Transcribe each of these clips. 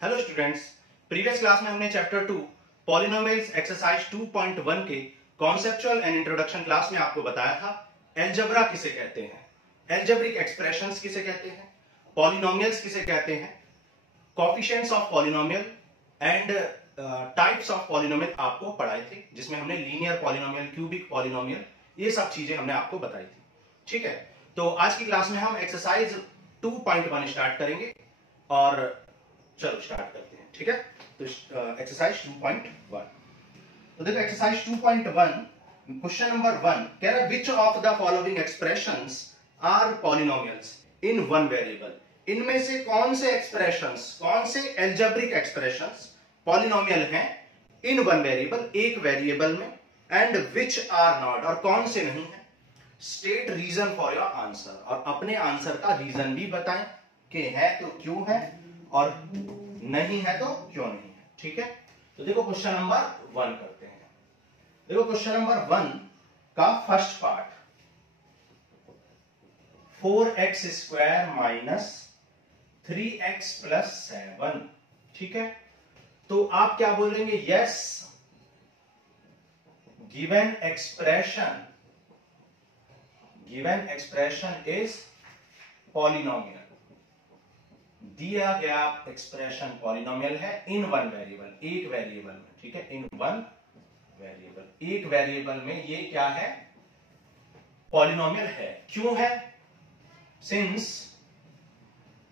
Hello students, previous class में हमने chapter 2 polynomials exercise 2.1 के कॉन्सेप्चुअल एंड इंट्रोडक्शन क्लास में आपको बताया था अलजेब्रा किसे कहते हैं, अलजेब्रिक एक्सप्रेशंस किसे कहते हैं, पॉलिनोमियल्स किसे कहते हैं, coefficients of polynomial and types of polynomial आपको पढ़ाए थे, जिसमें हमने लीनियर पॉलिनोमियल, क्यूबिक पॉलिनोमियल, ये सब चीजें हमने आपको बताई थी। ठीक है, तो आज की क्लास में हम एक्सरसाइज 2.1 स्टार्ट करेंगे और चलो स्टार्ट करते हैं। ठीक है, तो एक्सरसाइज 2.1, तो देखो एक्सरसाइज 2.1 क्वेश्चन नंबर 1 कह रहा है which of the following expressions are polynomials in one variable. इनमें से कौन से एक्सप्रेशंस, कौन से अलजेब्रिक एक्सप्रेशंस पॉलिनोमियल हैं इन वन वेरिएबल, एक वेरिएबल में, एंड विच आर नॉट, और कौन से नहीं है। State reason for your answer, और अपने आंसर का रीजन भी बताएं कि है तो क्यों है और नहीं है तो क्यों नहीं है। ठीक है, तो देखो क्वेश्चन नंबर 1 करते हैं। देखो क्वेश्चन नंबर 1 का first part 4x square minus 3x plus 7। ठीक है, तो आप क्या बोलेंगे, yes given expression is polynomial. दिया गया एक्सप्रेशन पॉलिनोमियल है इन वन वेरिएबल, एक वेरिएबल में। ठीक है, इन वन वेरिएबल, एक वेरिएबल में ये क्या है, पॉलिनोमियल है। क्यों है? Since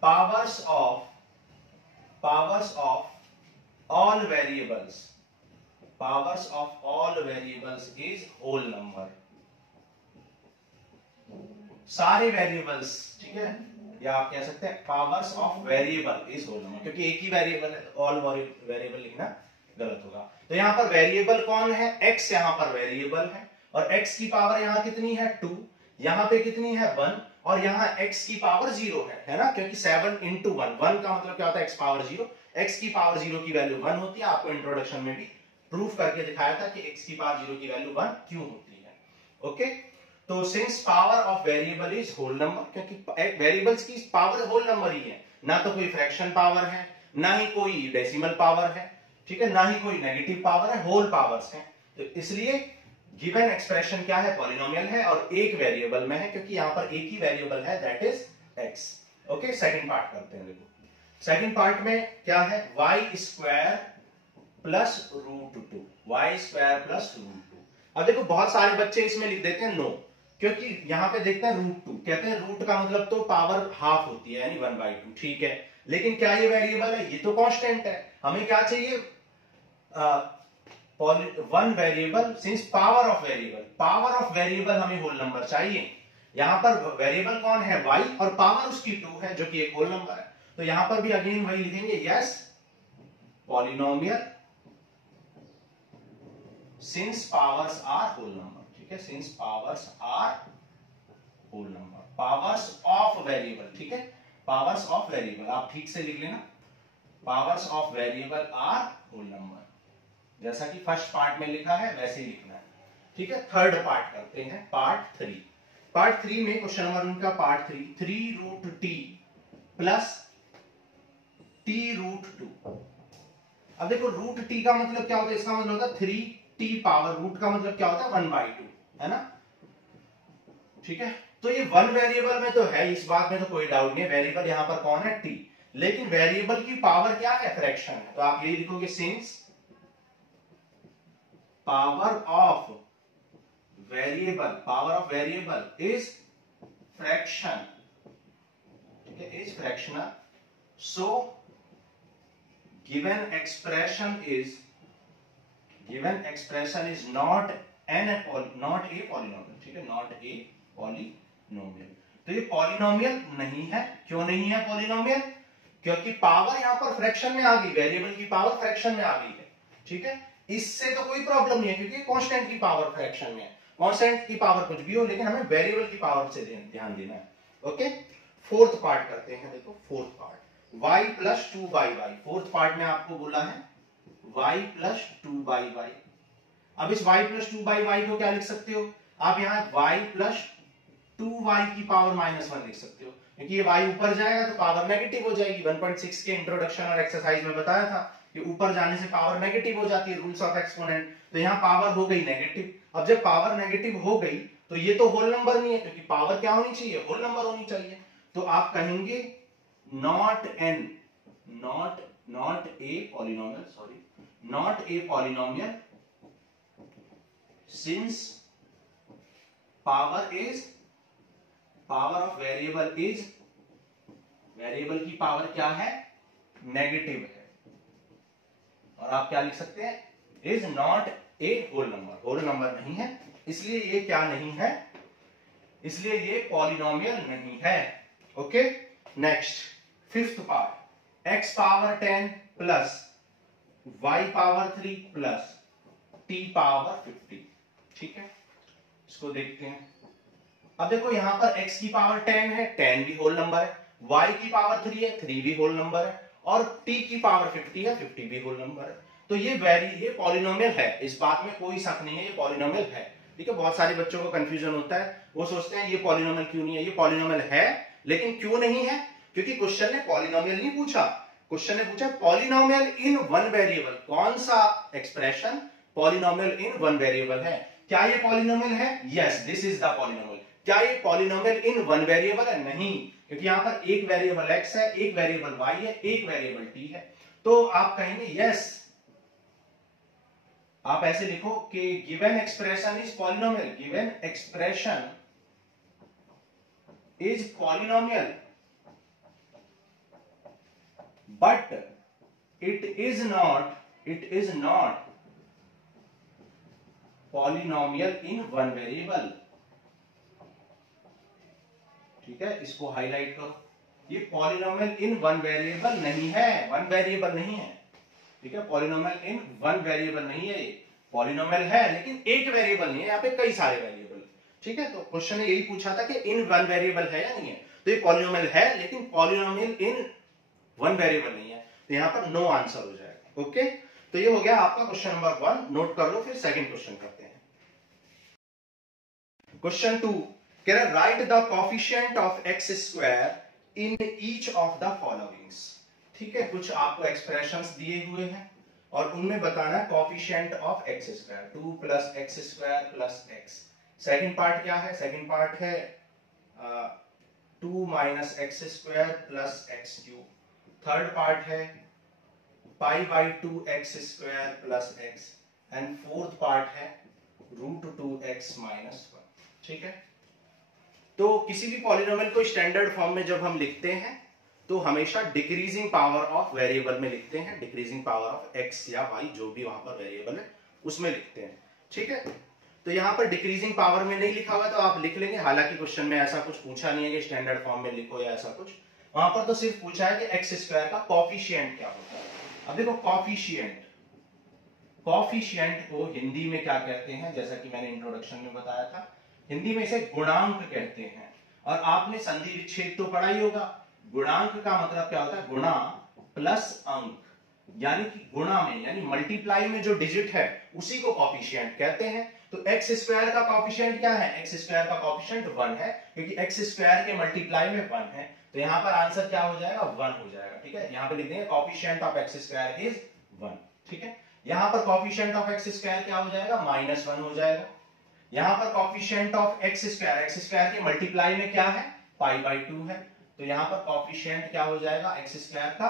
powers of all variables is whole number. सारे वेरिएबल्स, ठीक है, या आप कह सकते हैं powers of variable is whole number, क्योंकि एक ही वेरिएबल है तो ऑल वेरिएबल लिखना गलत होगा। तो यहां पर वेरिएबल कौन है, x यहां पर वेरिएबल है, और x की पावर यहां कितनी है 2, यहां पे कितनी है 1, और यहां x की पावर 0 है ना, क्योंकि 7 into 1, 1 का मतलब क्या होता है x पावर 0, x की पावर 0 की वैल्यू 1 होती है। आपको इंट्रोडक्शन में भी प्रूफ करके दिखाया था कि x की पावर 0 की वैल्यू 1 क्यों होती है। ओके, तो since power of variable is whole number, क्योंकि वेरिएबल्स की पावर होल नंबर ही है, ना तो कोई फ्रैक्शन पावर है, ना ही कोई डेसिमल पावर है, ठीक है, ना ही कोई नेगेटिव पावर है, होल पावर्स हैं। तो इसलिए गिवन एक्सप्रेशन क्या है, पॉलिनोमियल है और एक वेरिएबल में है, क्योंकि यहां पर एक ही वेरिएबल है, that is x। Okay, second part करते हैं। देखो सेकंड पार्ट में क्या है, y square plus √2, y square plus √2। अब देखो बहुत सारे बच्चे इसमें लिख देते हैं नो, क्योंकि यहां पे देखते हैं √2, कहते हैं रूट का मतलब तो पावर हाफ होती है, यानी 1/2। ठीक है, लेकिन क्या ये वेरिएबल है, ये तो कांस्टेंट है। हमें क्या चाहिए, one variable, since power of variable हमें होल नंबर चाहिए। यहां पर वेरिएबल कौन है, y, और पावर उसकी 2 है, जो कि एक होल नंबर है। तो यहां पर भी अगेन वही लिखेंगे, yes polynomial since powers are whole number. ठीक है, since powers are whole number, powers of variable. ठीक है, पावर्स ऑफ वेरिएबल आप ठीक से लिख लेना, powers of variable are whole number, जैसा कि फर्स्ट पार्ट में लिखा है वैसे ही लिखना है। ठीक है, थर्ड पार्ट करते हैं, पार्ट 3। पार्ट 3 में क्वेश्चन नंबर उनका पार्ट 3 प्लस t√2। अब देखो √t का मतलब क्या होता है, इसका मतलब होता है 3t पावर, रूट का मतलब क्या होता है 1/2, है ना। ठीक है, तो ये वन वेरिएबल में तो है, इस बात में तो कोई डाउट नहीं है, वेरिएबल यहां पर कौन है, t, लेकिन वेरिएबल की पावर क्या है, फ्रैक्शन है। तो आप यही लिखोगे, since power of variable is fraction, ठीक है, is fractional, so given expression is not a polynomial. ठीक है, नॉट ए पॉलिनोमियल। तो ये पॉलिनोमियल नहीं है। क्यों नहीं है पॉलिनोमियल, क्योंकि पावर यहां पर फ्रैक्शन में आ गई, वेरिएबल की पावर फ्रैक्शन में आ गई है। ठीक है, इससे तो कोई प्रॉब्लम नहीं है, क्योंकि कांस्टेंट की पावर फ्रैक्शन में है। कांस्टेंट की पावर कुछ भी हो, लेकिन हमें वेरिएबल की पावर से ध्यान देना है। ओके, फोर्थ पार्ट करते हैं। देखो fourth part y plus 2y, fourth part में आपको बोला है y प्लस 2y। अब इस y प्लस 2y को क्या लिख सकते हो आप, यहां y प्लस 2y की पावर -1 लिख सकते हो। क्योंकि ये y ऊपर जाएगा तो पावर नेगेटिव हो जाएगी। 1.6 के इंट्रोडक्शन और एक्सरसाइज में बताया था कि ऊपर जाने से पावर नेगेटिव हो जाती है, रूल्स ऑफ एक्सपोनेंट। तो यहाँ पावर हो गई नेगेटिव। अब जब पावर नेगेटिव हो गई तो ये तो होल नंबर नहीं है, क्योंकि पावर क्या होनी चाहिए, होल नंबर होनी चाहिए। तो आप कहेंगे not a polynomial, sorry, not a polynomial since power of variable is, variable की पावर क्या है, नेगेटिव है। और आप क्या लिख सकते हैं, is not a whole number, whole number नहीं है, इसलिए ये क्या नहीं है, इसलिए ये पॉलिनोमियल नहीं है। Okay, next fifth part, x power 10 plus y power 3 plus t power 50। ठीक है, इसको देखते हैं। अब देखो यहां पर x की पावर 10 है, 10 भी होल नंबर है, y की पावर 3 है, 3 भी होल नंबर है, और t की पावर 50 है, 50 भी होल नंबर है। तो ये पॉलिनोमियल है, इस बात में कोई शक नहीं है, ये पॉलिनोमियल है। ठीक है, बहुत सारे बच्चों को कंफ्यूजन होता है, वो सोचते हैं ये पॉलिनोमियल क्यों नहीं है। ये पॉलिनोमियल है, लेकिन क्यों नहीं है, क्योंकि क्वेश्चन ने पॉलिनोमियल नहीं पूछा, क्वेश्चन ने पूछा पॉलिनोमियल इन वन वेरिएबल। कौन सा एक्सप्रेशन पॉलिनोमियल इन वन वेरिएबल है? क्या ये पॉलिनोमियल है? Yes, this is the polynomial. क्या ये पॉलिनोमियल इन वन वेरिएबल है? नहीं, क्योंकि यहां पर एक वेरिएबल x है, एक वेरिएबल y है, एक वेरिएबल t है। तो आप कहेंगे यस, आप ऐसे लिखो कि given expression is polynomial, given expression is polynomial but it is not polynomial in one variable। ठीक है, इसको हाईलाइट करो, ये पॉलिनोमियल इन वन वेरिएबल नहीं है, वन वेरिएबल नहीं है। ठीक है, पॉलिनोमियल इन वन वेरिएबल नहीं है, ये पॉलिनोमियल है लेकिन एक वेरिएबल नहीं है, यहाँ पे कई सारे वेरिएबल। ठीक है, तो क्वेश्चन ने यही पूछा था कि इन वन वेरिएबल है या नहीं है, तो ये पॉलिनोमियल है लेकिन पॉलिनोमियल इन वन वेरिएबल नहीं है, तो यहां पर नो आंसर हो जाएगा। ओके, तो ये हो गया आपका क्वेश्चन नंबर 1, नोट कर लो। फिर सेकंड क्वेश्चन करते हैं। क्वेश्चन 2 कह रहा है right the coefficient of x square in each of the followings. ठीक है, कुछ आपको एक्सप्रेशंस दिए हुए हैं और उनमें बताना है coefficient of x square, 2 plus x square plus x. Second part क्या है? सेकंड पार्ट है 2 minus x square plus x cube. Third part है pi by 2 x square plus x, and fourth part है √2x माइनस 1। ठीक है, तो किसी भी पॉलिनोमियल को स्टैंडर्ड फॉर्म में जब हम लिखते हैं तो हमेशा डिक्रीजिंग पावर ऑफ वेरिएबल में लिखते हैं, डिक्रीजिंग पावर ऑफ x या y जो भी वहां पर वेरिएबल है उसमें लिखते हैं। ठीक है, तो यहां पर डिक्रीजिंग पावर में नहीं लिखा हुआ तो आप लिख लेंगे, हालांकि क्वेश्चन में ऐसा कुछ पूछा नहीं है कि स्टैंडर्ड फॉर्म में लिखो या ऐसा कुछ, वहां पर तो सिर्फ पूछा है कि एक्स स्क्वायर का कोएफिशिएंट क्या होता है। अब देखो कोएफिशिएंट को हिंदी में क्या कहते हैं, जैसा कि मैंने इंट्रोडक्शन में बताया था, हिंदी में इसे गुणांक कहते हैं। और आपने संधि विच्छेद तो पढ़ा ही होगा, गुणांक का मतलब क्या होता है, गुणा प्लस अंक, यानी कि गुणा में यानी मल्टीप्लाई में जो डिजिट है उसी को कोएफिशिएंट कहते हैं। तो एक्स स्क्वायर का कोएफिशिएंट क्या है? एक्स स्क्वायर का कोएफिशिएंट 1 है, क्योंकि एक्स स्क्वायर के मल्टीप्लाई में 1 है, तो यहां पर आंसर क्या हो जाएगा? 1 हो जाएगा। ठीक है, यहां पे लिख देंगे coefficient of x square is 1। ठीक है, यहां पर कोएफिशिएंट ऑफ एक्स स्क्वायर क्या हो जाएगा? -1 हो जाएगा। यहां पर कोएफिशिएंट ऑफ एक्स स्क्वायर के मल्टीप्लाई में क्या है? π/2 है, तो यहां पर कोएफिशिएंट क्या हो जाएगा? एक्स स्क्वायर का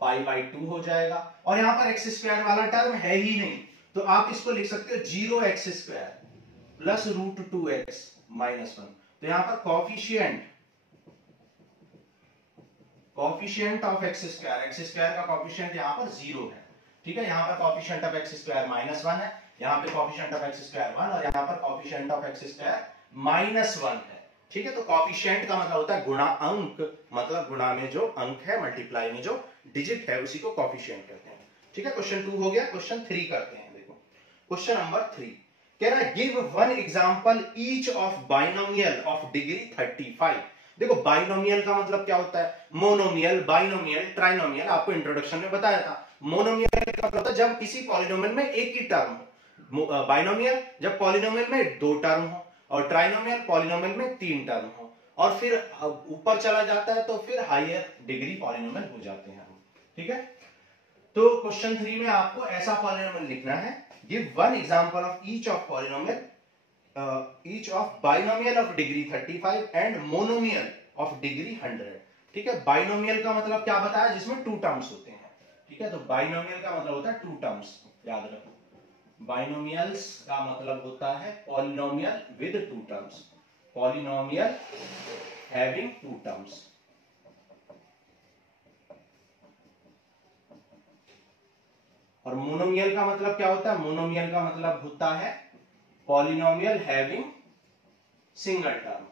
π/2 हो जाएगा। और यहां पर एक्स स्क्वायर वाला टर्म है ही नहीं, तो आप इसको लिख सकते हो 0x² प्लस √2x माइनस 1। तो यहां पर कोएफिशिएंट ऑफ एक्स स्क्वायर का कोएफिशिएंट यहां पर 0 है। ठीक है, यहां पर कोएफिशिएंट ऑफ एक्स स्क्वायर -1 है, यहां पे कोएफिशिएंट ऑफ एक्स स्क्वायर 1 और यहां पर कोएफिशिएंट ऑफ एक्स स्क्वायर -1 है। ठीक है, तो कोएफिशिएंट का मतलब होता है गुणा अंक, मतलब गुणा में जो अंक है, मल्टीप्लाई में जो डिजिट है उसी को कोएफिशिएंट कहते हैं। ठीक है, क्वेश्चन 2 हो गया। क्वेश्चन 3 करते हैं। देखो क्वेश्चन नंबर 3 कह रहा है give one example each of binomial of degree 35। देखो बाइनोमियल का मतलब क्या होता है? मोनोमियल, बाइनोमियल, ट्राइनोमियल, आपको इंट्रोडक्शन में बताया था। मोनोमियल का मतलब जब किसी पॉलिनोमियल में एक ही टर्म हो, बाइनोमियल जब पॉलिनोमियल में 2 टर्म हो, और ट्राइनोमियल पॉलिनोमियल में 3 टर्म हो, और फिर ऊपर चला जाता है तो फिर हायर डिग्री पॉलिनोमियल हो जाते हैं। ठीक है, तो क्वेश्चन 3 में आपको ऐसा पॉलिनोमियल लिखना है, give one example of each of polynomial each of binomial of degree 35 and monomial of degree 100। ठीक है, बाइनोमियल का मतलब क्या बताया, जिसमें 2 टर्म्स होते हैं। ठीक है, तो बाइनोमियल का मतलब होता है 2 टर्म्स, याद रखो। बाइनोमियल्स का मतलब होता है polynomial with 2 terms, polynomial having 2 terms. और मोनोमियल का मतलब क्या होता है, मोनोमियल का मतलब होता है पॉलिनोमियल हैविंग सिंगल टर्म।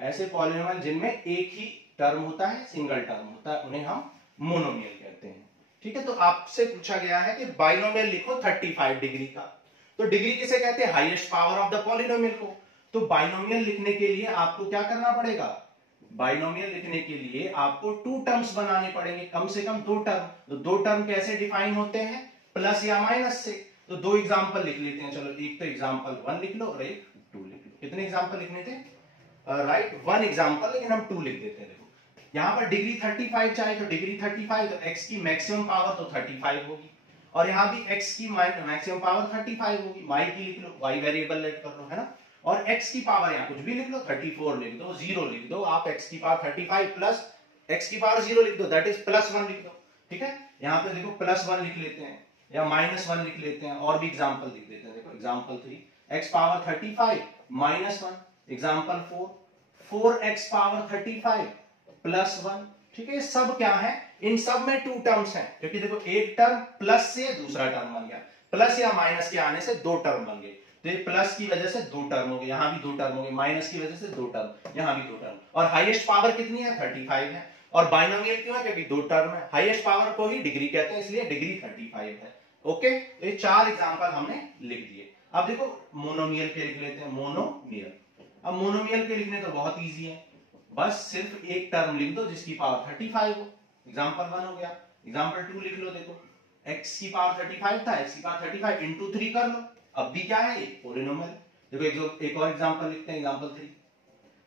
ऐसे पॉलिनोमियल जिनमें एक ही टर्म होता है, सिंगल टर्म होता है, उन्हें हम मोनोमियल कहते हैं। ठीक है, तो आपसे पूछा गया है कि बाइनोमियल लिखो 35 डिग्री का, तो डिग्री किसे कहते हैं, highest power of the polynomial को। तो बाइनोमियल लिखने के लिए आपको क्या करना पड़ेगा, बाइनोमियल लिखने के लिए आपको 2 टर्म्स बनाने पड़ेंगे, कम से कम 2 टर्म। तो 2 टर्म कैसे डिफाइन होते हैं, प्लस या माइनस से। तो 2 एग्जांपल लिख लेते हैं, चलो एक तो एग्जांपल 1 लिख लो और एक 2 लिख लो। कितने एग्जांपल लिखने थे, राइट 1 एग्जांपल, लेकिन हम 2 लिख देते हैं। देखो यहां पर डिग्री 35 चाहिए, तो डिग्री 35, तो x की मैक्सिमम पावर तो 35 होगी, और यहां भी x की मैक्सिमम पावर 35 होगी। y की लिख लो, y वेरिएबल लेट कर लो, है ना। और x की पावर यहां कुछ भी लिख लो, 34 लिख दो, 0 लिख दो, आप x की पावर 35 प्लस x की पावर 0 लिख दो, दैट इज +1 लिख दो। ठीक है, यहां पे देखो +1 लिख लेते हैं या -1 लिख लेते हैं, और भी एग्जांपल लिख देते हैं। देखो example 3 x power 35 -1, example 4x power 35 +1। ठीक है, ये सब क्या है, इन सब में 2 टर्म्स हैं, क्योंकि देखो एक टर्म प्लस से दूसरा टर्म बन गया, प्लस या माइनस के आने से 2 टर्म बन गए। तो ये प्लस की वजह से 2 टर्म हो गए, यहां भी 2 टर्म हो गए, माइनस की वजह से 2 टर्म, यहां भी 2 टर्म। और हाईएस्ट पावर कितनी है, 35 है। और बाइनोमियल क्यों है, क्योंकि 2 टर्म है, हाईएस्ट पावर को ही डिग्री कहते हैं, इसलिए डिग्री 35 है। ओके, तो ये 4 एग्जांपल हमने लिख दिए। अब देखो मोनोमियल के लिख लेते हैं, मोनोमियल। अब मोनोमियल के लिखने तो बहुत इजी है, बस सिर्फ एक टर्म लिख दो जिसकी पावर 35 हो। एग्जांपल 1 हो गया, एग्जांपल 2 लिख लो। देखो x की पावर 35 था, x की पावर 35 इंटू 3 कर लो, अब भी क्या है, ये पॉलिनोमियल। देखो एक और एग्जांपल लिखते हैं, एग्जांपल 3,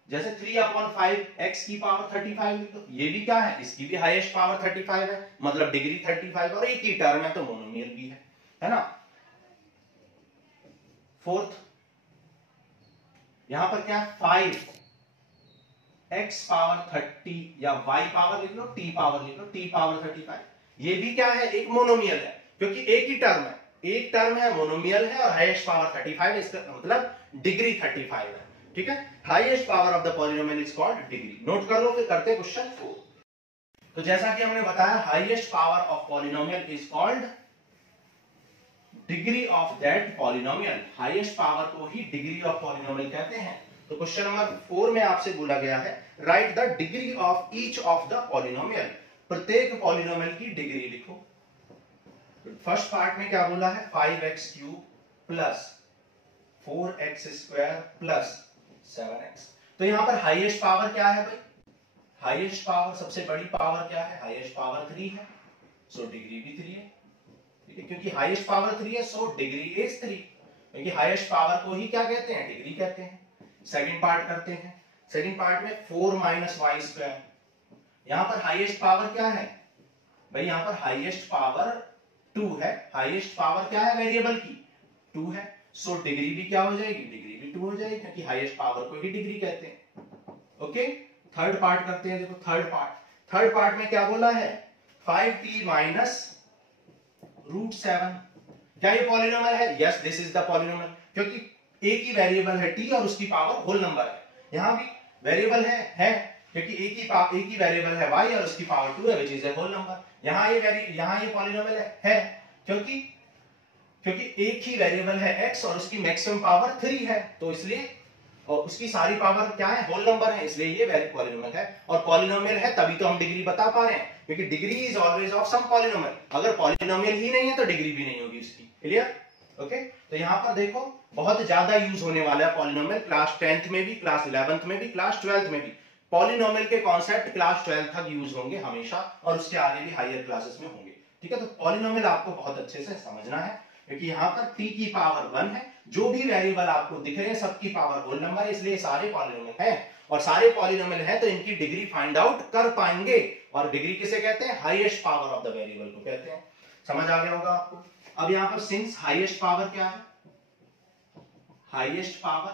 जैसे 3/5 x की पावर 35 लिख दो, ये भी क्या है, इसकी भी हाईएस्ट पावर 35 है, मतलब डिग्री 35, और एक ही टर्म है तो मोनोमियल भी है ना। फोर्थ, यहां पर क्या, 5x पावर 30 या y पावर लिख लो, t पावर लिख लो, t पावर 35, ये भी क्या है, एक मोनोमियल है, क्योंकि एक ही टर्म है, एक टर्म है, मोनोमियल है, और हाईएस्ट पावर 35 है, इसका मतलब डिग्री 35 है। ठीक है, highest power of the polynomial is called degree. Note कर लो, फिर करते हैं क्वेश्चन 4। तो जैसा कि हमने बताया, highest power of polynomial is called degree of that polynomial. Highest power को ही डिग्री ऑफ पॉलिनोमियल कहते हैं। तो क्वेश्चन नंबर 4 में आपसे बोला गया है, right the degree of each of the polynomial. प्रत्येक पॉलिनोमियल की डिग्री लिखो। फर्स्ट पार्ट में क्या बोला है, 5x³ plus 4x² plus 7x। तो यहां पर हाईएस्ट पावर क्या है भाई, हाईएस्ट पावर, सबसे बड़ी पावर क्या है, हाईएस्ट पावर 3 है, सो डिग्री भी 3 है। ठीक है, क्योंकि हाईएस्ट पावर 3 है, सो डिग्री इज 3, क्योंकि हाईएस्ट पावर को ही क्या कहते हैं, डिग्री कहते हैं। सेकंड पार्ट करते हैं, सेकंड पार्ट में 4 - y²। यहां पर हाईएस्ट पावर क्या है भाई, यहां पर हाईएस्ट पावर 2 है, हाईएस्ट पावर क्या है, वेरिएबल की 2 है, सो डिग्री भी क्या हो जाएगी, डिग्री भी 2 हो जाएगी, क्योंकि हाईएस्ट पावर को ही डिग्री कहते हैं। ओके, थर्ड पार्ट करते हैं। देखो थर्ड पार्ट में क्या बोला है, 5t - √7। क्या ये पॉलिनोमियल है, yes this is the polynomial, क्योंकि एक ही वेरिएबल है t और उसकी पावर होल नंबर है। यहां भी वेरिएबल है, क्योंकि एक ही वेरिएबल है y और उसकी पावर 2 है, which is a whole number. यहां ये पॉलिनोमियल है क्योंकि एक ही वेरिएबल है x और उसकी मैक्सिमम पावर 3 है, तो इसलिए, और उसकी सारी पावर क्या है, होल नंबर है, इसलिए ये पॉलिनोमियल है। और पॉलिनोमियल है तभी तो हम डिग्री बता पा रहे हैं, क्योंकि degree is always of some polynomial. अगर पॉलिनोमियल ही नहीं है तो डिग्री भी नहीं होगी उसकी। क्लियर? ओके, तो यहां पर देखो बहुत ज्यादा यूज होने वाला है पॉलिनोमियल, क्लास 10th में भी, क्लास 11th में भी, क्लास 12th में भी। पॉलिनोमियल के कॉन्सेप्ट क्लास 12 तक यूज होंगे हमेशा, और उसके आगे भी हायर क्लासेस में होंगे। ठीक है, तो पॉलिनोमियल आपको बहुत अच्छे से समझना है। क्योंकि यहाँ पर t की पावर 1 है, जो भी वेरिएबल आपको दिख रहे हैं सबकी पावर होल नंबर है, इसलिए सारे पॉलिनोमियल हैं, और सारे पॉलिनोमियल हैं तो इनकी डिग्री फाइंड आउट कर पाएंगे। और डिग्री किसे कहते हैं? Highest power of the variable को कहते हैं। समझ आ गया होगा आपको। अब यहाँ पर सिंस हाईएस्ट पावर क्या है? हाईएस्ट पावर,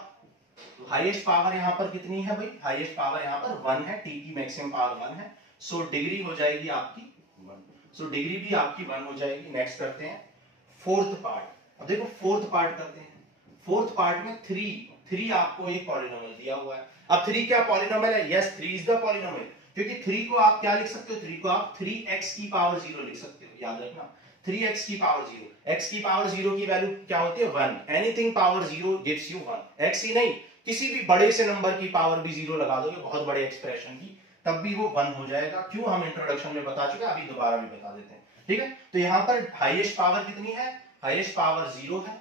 तो हाईएस्ट पावर यहाँ पर कितनी है भाई? हाईएस्ट पावर यहाँ पर 1 है, t की मैक्सिमम पावर 1 है, सो डिग्री हो जाएगी आपकी 1, सो डिग्री भी आपकी 1 हो जाएगी। नेक्स्ट करते हैं फोर्थ पार्ट। अब देखो फोर्थ पार्ट करते हैं। फोर्थ पार्ट में 3 आपको एक पॉलिनोमियल दिया हुआ है। अब 3 क्या पॉलिनोमियल है? यस, 3 इज द पॉलिनोमियल, क्योंकि 3 को आप क्या लिख सकते हो? 3 को आप 3x की पावर 0 लिख सकते हो, याद रखना 3x की पावर 0। x की पावर 0 की वैल्यू क्या होती है? 1। Anything power 0 gives you 1। x ही नहीं, किसी भी बड़े से नंबर की पावर भी 0 लगा दोगे, बहुत बड़े एक्सप्रेशन की, तब भी वो 1 हो जाएगा। क्यों? हम इंट्रोडक्शन में बता चुके हैं, अभी दोबारा भी बता देते हैं, ठीक है। तो यहां पर हाईएस्ट पावर कितनी है? हाईएस्ट पावर 0 है।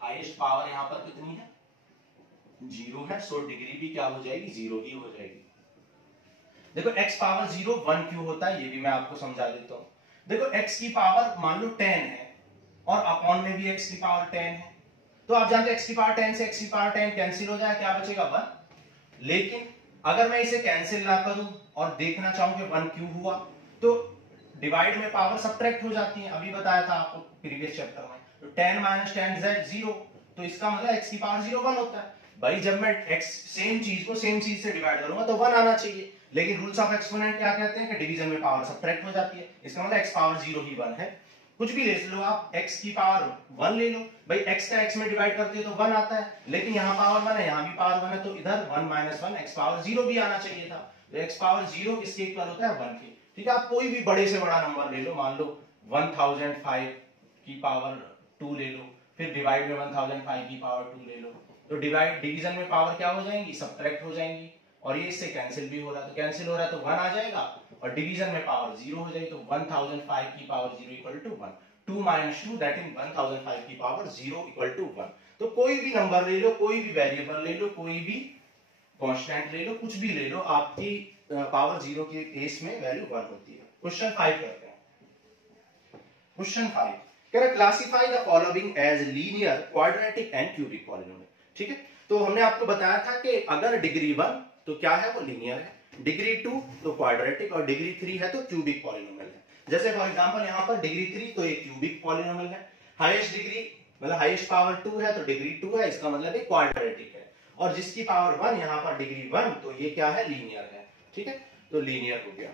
हाईएस्ट पावर यहां पर कितनी है? 0 है, सो डिग्री भी क्या हो जाएगी? 0 ही हो जाएगी। देखो x पावर 0 1 क्यों होता है ये भी मैं आपको समझा देता हूं। देखो x की पावर मान लो 10 है और अपॉन में भी x की पावर 10 है, तो आप जानते हैं x की पावर 10 से x की पावर 10 कैंसिल हो जाए, क्या बचेगा? 1। लेकिन अगर मैं इसे कैंसिल ना करूं और देखना चाहूं कि 1 क्यों हुआ, तो डिवाइड में पावर सब्ट्रैक्ट हो जाती है, अभी बताया था आपको प्रीवियस चैप्टर में। तो 10 माइनस 10 इज 0, तो इसका मतलब x की पावर 0 1 होता है। भाई जब मैं x सेम चीज को सेम चीज से डिवाइड करूंगा तो 1 आना चाहिए, लेकिन रूल्स ऑफ एक्सपोनेंट क्या कहते हैं कि डिवीजन में पावर सब्ट्रैक्ट हो जाती है, इसका मतलब x पावर 0 ही 1 है। कुछ भी ले लो आप, x की पावर 1 ले लो, भाई x का x में डिवाइड करते हो तो 1 आता है, लेकिन यहाँ पावर 1 है, यहाँ भी पावर 1 है, तो इधर 1 माइनस 1 x पावर 0 भी आना चाहिए था। तो x पावर 0 किसके इक्वल होता है? 1 के। ठीक है, आप कोई भी बड़े से बड़ा नंबर ले लो, मान लो 1005 की पावर 2 ले लो, फिर डिवाइड में 1005 की पावर 2 ले लो, तो डिवाइड डिवीजन में पावर क्या हो जाएंगी? सब्ट्रैक्ट हो जाएंगी, और ये इससे कैंसिल भी हो रहा है, तो कैंसिल हो रहा है तो 1 आ जाएगा, और डिवीजन में पावर 0 हो जाएगी, तो 1005 की power 0 equal to 1। 2 minus 2 that is 1005 की पावर 0 इक्वल टू 1। तो कोई भी नंबर ले लो, कोई भी वेरिएबल ले लो, कोई भी कांस्टेंट ले लो, कुछ भी ले लो, आपकी पावर 0 के केस में वैल्यू 1 होती है। क्वेश्चन 5 करते हैं। क्वेश्चन 5 कह रहा classify the following as linear, quadratic and cubic polynomial. ठीक है, तो हमने आपको बताया था कि अगर डिग्री 1 तो क्या है? वो लीनियर है, डिग्री 2 तो क्वाड्रेटिक, और डिग्री 3 है तो क्यूबिक पॉलिनोमियल है। जैसे फॉर एग्जांपल यहाँ पर डिग्री 3 तो एक क्यूबिक पॉलिनोमियल है, हाईएस्ट डिग्री मतलब हाईएस्ट पावर 2 है तो डिग्री 2 है, इसका मतलब एक क्वाड्रेटिक है, और जिसकी पावर 1 यहाँ पर डिग्री 1 तो ये क्या है? लीनियर है। ठीक है, तो लीनियर हो गया,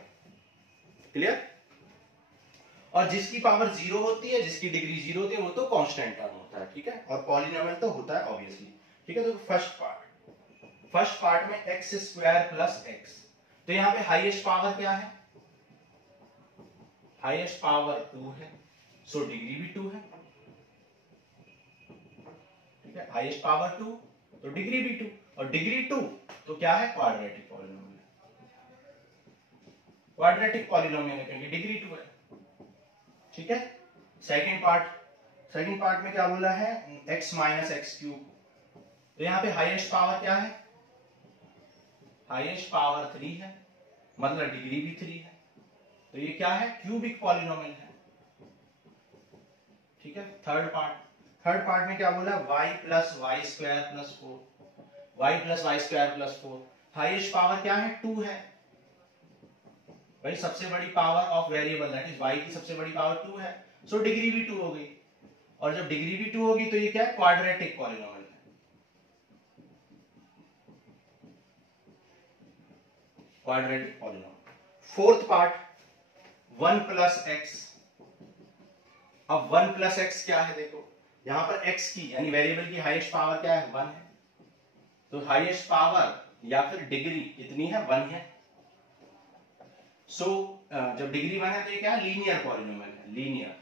क्लियर। और जिसकी पावर 0 होती है, जिसकी डिग्री 0 होती है, वो तो कांस्टेंट टर्म होता है। ठीक है, और पॉलिनोमियल तो होता है ऑब्वियसली। ठीक है, तो फर्स्ट पार्ट में एक्स स्क्वायर प्लस एक्स, तो यहाँ पे हाईएस्ट पावर क्या है? हाईएस्ट पावर 2 है, सो डिग्री भी 2 है। ठीक है, हाईएस्ट पावर 2 तो डिग्री भी 2, और डिग्री 2 तो क्या है? Quadratic polynomial. क्वाड्रेटिक पॉलिनोमियल है क्योंकि डिग्री 2 है। ठीक है, सेकंड पार्ट में क्या बोला है? x माइनस एक्स क्यूब, तो यहाँ पे हाईएस्ट पावर क्या है? हाईएस्ट पावर 3 है, मतलब डिग्री भी 3 है, तो ये क्या है? क्यूबिक पॉलिनोमियल है। ठीक है, थर्ड पार्ट में क्या बोला? y plus y square plus 4, y plus y square plus 4, highest power क्या है? 2 है, भाई सबसे बड़ी power of variable that is y की सबसे बड़ी पावर 2 है, सो डिग्री भी 2 हो गई, और जब डिग्री भी 2 होगी तो ये क्या है? क्वाड्रेटिक पॉलिनोमियल है। Quadratic polynomial. Fourth part 1 plus x. अब 1 प्लस एक्स क्या है? देखो यहां पर x की यानी वेरिएबल की हाईएस्ट पावर क्या है? 1 है, तो हाईएस्ट पावर या फिर डिग्री कितनी है? 1 है। सो जब डिग्री 1 है तो ये क्या है? लीनियर पॉलिनोमियल है, लीनियर।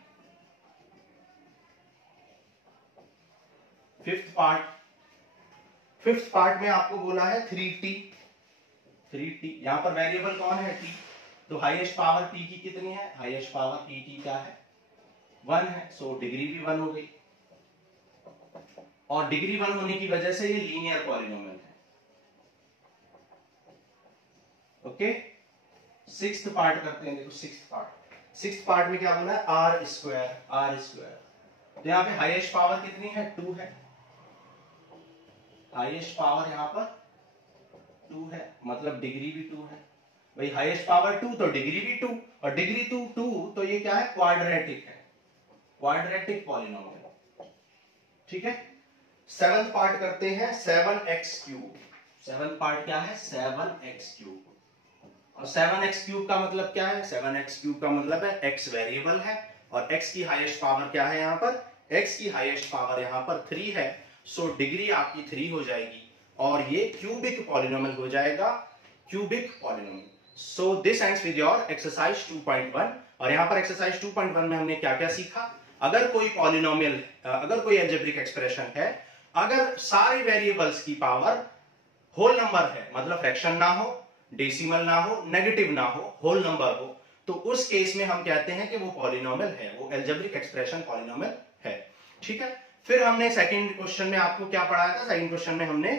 फिफ्थ पार्ट में आपको बोला है 3t। यहां पर वेरिएबल कौन है? t, तो हाईएस्ट पावर t की कितनी है? हाईएस्ट पावर t क्या है? 1 है, सो डिग्री भी 1 हो गई, और डिग्री 1 होने की वजह से ये लीनियर पॉलिनोमियल है। ओके, सिक्स्थ पार्ट करते हैं। देखो सिक्स्थ पार्ट सिक्स्थ पार्ट में क्या बोला है, आर स्क्वायर। तो यहाँ पे हाईएस्ट पावर कितनी है, 2 है। हाईएस्ट पावर यहाँ पर 2 है, मतलब डिग्री भी 2 है। भाई हाईएस्ट पावर 2 तो डिग्री भी 2, और डिग्री 2 तो ये क्या है, क्वाड्रेटिक है, क्वाड्रेटिक पॉलिनोमियल। ठीक है, सेवंथ पार्ट करते हैं, 7x3। सेवंथ पार्ट क्या है, 7x3। और 7x3 का मतलब क्या है, 7x3 का मतलब है x वेरिएबल है, और x की हाईएस्ट पावर क्या है, यहाँ पर x की हाईएस्ट पावर यहाँ पर 3 है। सो डिग्री आपकी 3 हो जाएगी, और ये क्यूबिक पॉलिनोमियल हो जाएगा, cubic polynomial. So this ends with your exercise 2.1। और यहाँ पर एक्सरसाइज 2.1 में हमने क्या क्या सीखा, अगर कोई पॉलिनोमियल, अगर कोई अलजेब्रिक एक्सप्रेशन है, अगर सारे वेरिएबल्स की पावर होल नंबर है, मतलब फ्रैक्शन ना हो, डेसिमल ना हो, नेगेटिव ना हो, होल नंबर हो, तो उस केस में हम कहते हैं कि वो पॉलिनोमियल है, वो अलजेब्रिक एक्सप्रेशन पॉलिनोमियल है। ठीक है, फिर हमने सेकंड क्वेश्चन में आपको क्या पढ़ाया था, सेकंड क्वेश्चन में हमने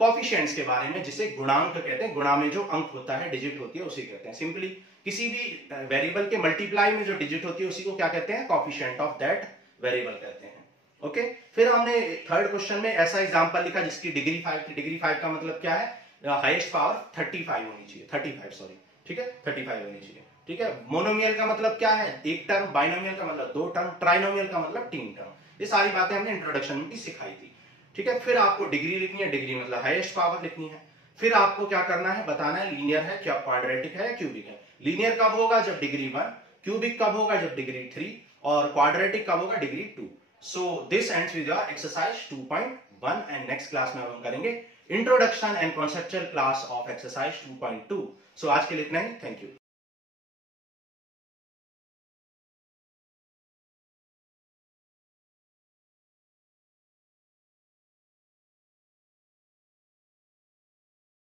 कोफिशिएंट्स के बारे में, जिसे गुणांक कहते हैं, गुणा में जो अंक होता है, डिजिट होती है, उसे कहते हैं। सिंपली किसी भी वेरिएबल के मल्टीप्लाई में जो डिजिट होती है उसी को क्या कहते हैं, कोफिशिएंट ऑफ दैट वेरिएबल कहते हैं। ओके, फिर हमने थर्ड क्वेश्चन में ऐसा एग्जांपल लिखा जिसकी डिग्री 5 थी। डिग्री 5 का मतलब क्या है, हाईएस्ट पावर 35 होनी चाहिए, 35 सॉरी, ठीक है, 35 होनी चाहिए। ठीक है, मोनोमियल का मतलब क्या है, एक टर्म, बाइनोमियल का मतलब 2 टर्म, ट्राइनोमियल का मतलब 3 टर्म। ये सारी बातें हमने इंट्रोडक्शन में भी सिखाई थी। ठीक है, फिर आपको डिग्री लिखनी है, डिग्री मतलब हाईएस्ट पावर लिखनी है। फिर आपको क्या करना है, बताना है लीनियर है, क्या क्वाड्रेटिक है या क्यूबिक है। लीनियर कब होगा, जब डिग्री 1, क्यूबिक कब होगा, जब डिग्री 3, और क्वाड्रेटिक कब होगा, degree 2। So this ends with your exercise 2.1, and next class में हम करेंगे introduction and conceptual class of exercise 2.2। सो आज के लिए इतना ही, थैंक यू।